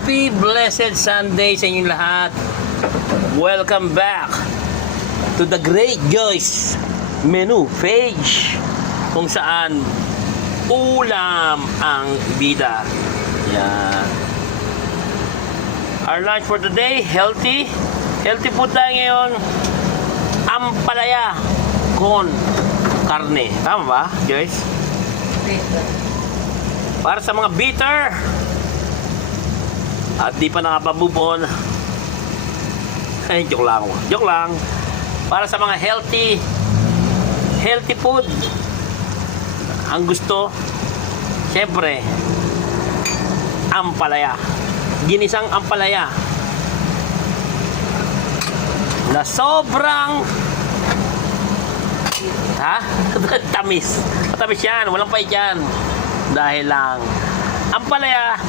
Happy blessed Sunday sa inyong lahat. Welcome back to the Great Joyce menu page, kung saan ulam ang bida. Yan. Our lunch for today, healthy food tayo ngayon. Ampalaya con karne. Tama ba, Joyce? Para sa mga bitter at di pa nakapamove on. Ay, joke lang. Para sa mga healthy food, ang gusto, syempre, ampalaya. Ginisang ampalaya na sobrang tamis. Matamis yan, walang pait yan. Dahil lang ampalaya